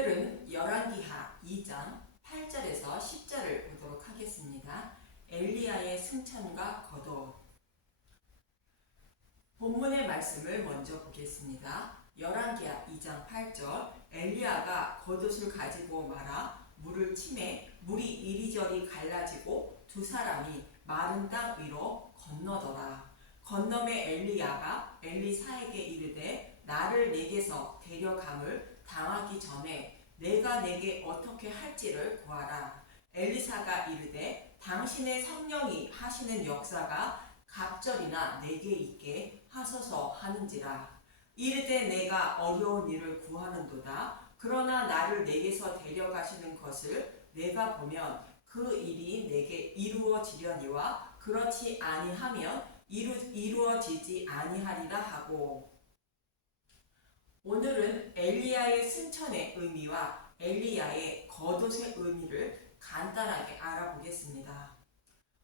오늘은 열왕기하 2장 8절에서 10절을 보도록 하겠습니다. 엘리야의 승천과 겉옷. 본문의 말씀을 먼저 보겠습니다. 열왕기하 2장 8절 엘리야가 겉옷을 가지고 말아 물을 치매 물이 이리저리 갈라지고 두 사람이 마른 땅 위로 건너더라. 건너매 엘리야가 엘리사에게 이르되 나를 내게서 데려감을 당하기 전에 내가 내게 어떻게 할지를 구하라. 엘리사가 이르되 당신의 성령이 하시는 역사가 갑절이나 내게 있게 하소서 하는지라. 이르되 내가 어려운 일을 구하는도다. 그러나 나를 내게서 데려가시는 것을 내가 보면 그 일이 내게 이루어지려니와 그렇지 아니하면 이루어지지 아니하리라 하고. 오늘은 엘리야의 승천의 의미와 엘리야의 겉옷의 의미를 간단하게 알아보겠습니다.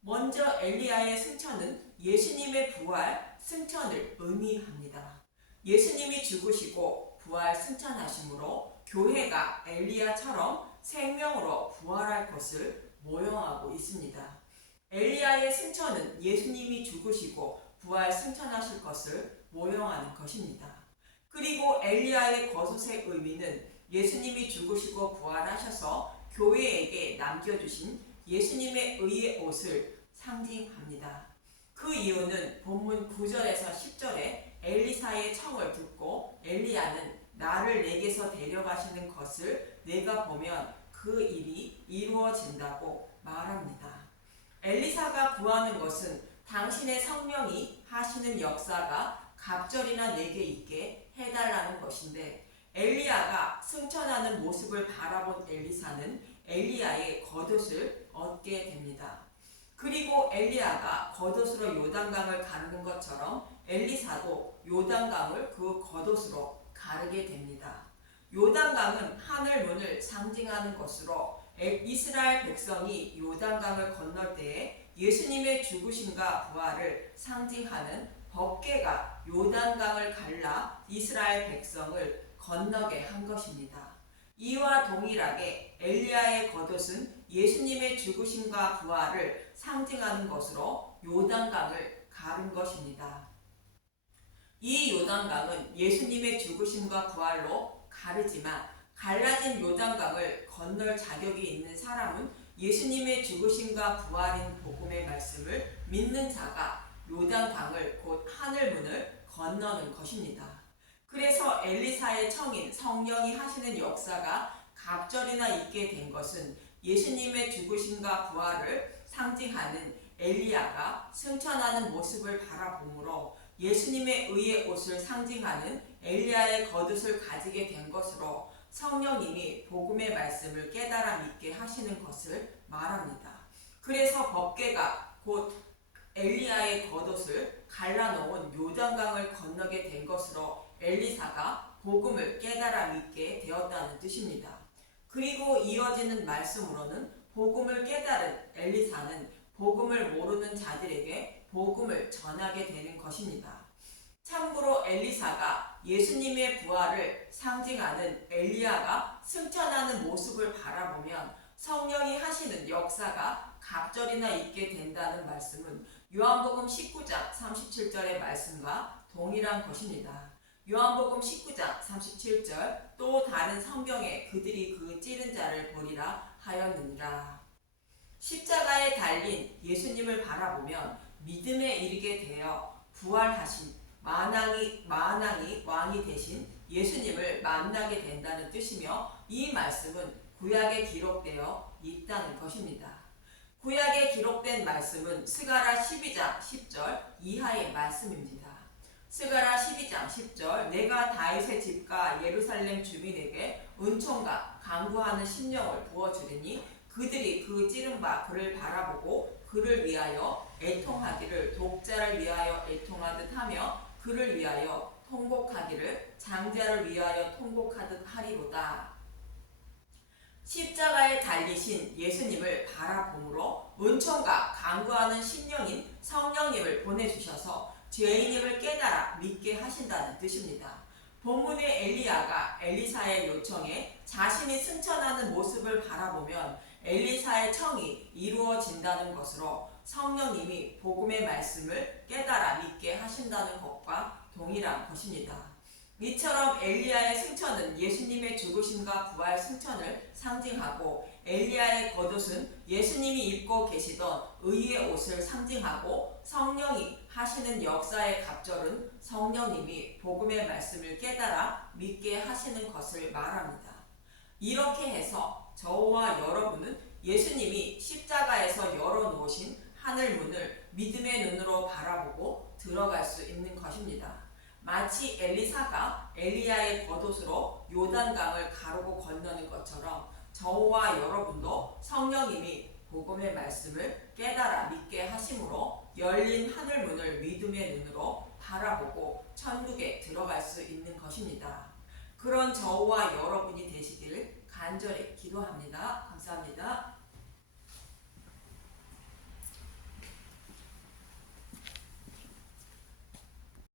먼저 엘리야의 승천은 예수님의 부활, 승천을 의미합니다. 예수님이 죽으시고 부활 승천하심으로 교회가 엘리야처럼 생명으로 부활할 것을 모형하고 있습니다. 엘리야의 승천은 예수님이 죽으시고 부활 승천하실 것을 모형하는 것입니다. 그리고 엘리야의 겉옷의 의미는 예수님이 죽으시고 부활하셔서 교회에게 남겨주신 예수님의 의의 옷을 상징합니다. 그 이유는 본문 9절에서 10절에 엘리사의 청을 듣고 엘리야는 나를 내게서 데려가시는 것을 내가 보면 그 일이 이루어진다고 말합니다. 엘리사가 구하는 것은 당신의 성령이 하시는 역사가 갑절이나 내게 있게 해달라는 것인데, 엘리야가 승천하는 모습을 바라본 엘리사는 엘리야의 겉옷을 얻게 됩니다. 그리고 엘리야가 겉옷으로 요단강을 가르는 것처럼 엘리사도 요단강을 그 겉옷으로 가르게 됩니다. 요단강은 하늘문을 상징하는 것으로 이스라엘 백성이 요단강을 건널 때에 예수님의 죽으심과 부활을 상징하는 법궤가 요단강을 갈라 이스라엘 백성을 건너게 한 것입니다. 이와 동일하게 엘리야의 겉옷은 예수님의 죽으심과 부활을 상징하는 것으로 요단강을 가른 것입니다. 이 요단강은 예수님의 죽으심과 부활로 가르지만 갈라진 요단강을 건널 자격이 있는 사람은 예수님의 죽으심과 부활인 복음의 말씀을 믿는 자가 요단강을 곧 하늘문을 건너는 것입니다. 그래서 엘리사의 청인 성령이 하시는 역사가 갑절이나 있게 된 것은 예수님의 죽으심과 부활을 상징하는 엘리야가 승천하는 모습을 바라보므로 예수님의 의의 옷을 상징하는 엘리야의 겉옷을 가지게 된 것으로 성령님이 복음의 말씀을 깨달아 믿게 하시는 것을 말합니다. 그래서 법궤가 곧 엘리야의 겉옷을 갈라놓은 요단강을 건너게 된 것으로 엘리사가 복음을 깨달아 믿게 되었다는 뜻입니다. 그리고 이어지는 말씀으로는 복음을 깨달은 엘리사는 복음을 모르는 자들에게 복음을 전하게 되는 것입니다. 참고로 엘리사가 예수님의 부활을 상징하는 엘리야가 승천하는 모습을 바라보면 성령이 하시는 역사가 갑절이나 있게 된다는 말씀은 요한복음 19장 37절의 말씀과 동일한 것입니다. 요한복음 19장 37절 또 다른 성경에 그들이 그 찌른 자를 보리라 하였느니라. 십자가에 달린 예수님을 바라보면 믿음에 이르게 되어 부활하신 만왕이 왕이 되신 예수님을 만나게 된다는 뜻이며, 이 말씀은 구약에 기록되어 있다는 것입니다. 구약에 기록된 말씀은 스가랴 12장 10절 이하의 말씀입니다. 스가랴 12장 10절 내가 다윗의 집과 예루살렘 주민에게 은총과 간구하는 심령을 부어주리니 그들이 그 찌른 바 그를 바라보고 그를 위하여 애통하기를 독자를 위하여 애통하듯 하며 그를 위하여 통곡하기를 장자를 위하여 통곡하듯 하리로다. 십자가에 달리신 예수님을 바라봄으로 은총과 간구하는 심령인 성령님을 보내주셔서 죄인임을 깨달아 믿게 하신다는 뜻입니다. 본문의 엘리야가 엘리사의 요청에 자신이 승천하는 모습을 바라보면 엘리사의 청이 이루어진다는 것으로 성령님이 복음의 말씀을 깨달아 믿게 하신다는 것과 동일한 것입니다. 이처럼 엘리야의 승천은 예수님의 죽으심과 부활 승천을 상징하고 엘리야의 겉옷은 예수님이 입고 계시던 의의 옷을 상징하고 성령이 하시는 역사의 갑절은 성령님이 복음의 말씀을 깨달아 믿게 하시는 것을 말합니다. 이렇게 해서 저와 여러분은 예수님이 십자가에서 열어놓으신 하늘 문을 믿음의 눈으로 바라보고 들어갈 수 있는 것입니다. 마치 엘리사가 엘리야의 겉옷으로 요단강을 가르고 건너는 것처럼 저와 여러분도 성령님이 복음의 말씀을 깨달아 믿게 하심으로 열린 하늘 문을 믿음의 눈으로 바라보고 천국에 들어갈 수 있는 것입니다. 그런 저와 여러분이 되시길 간절히 기도합니다. 감사합니다.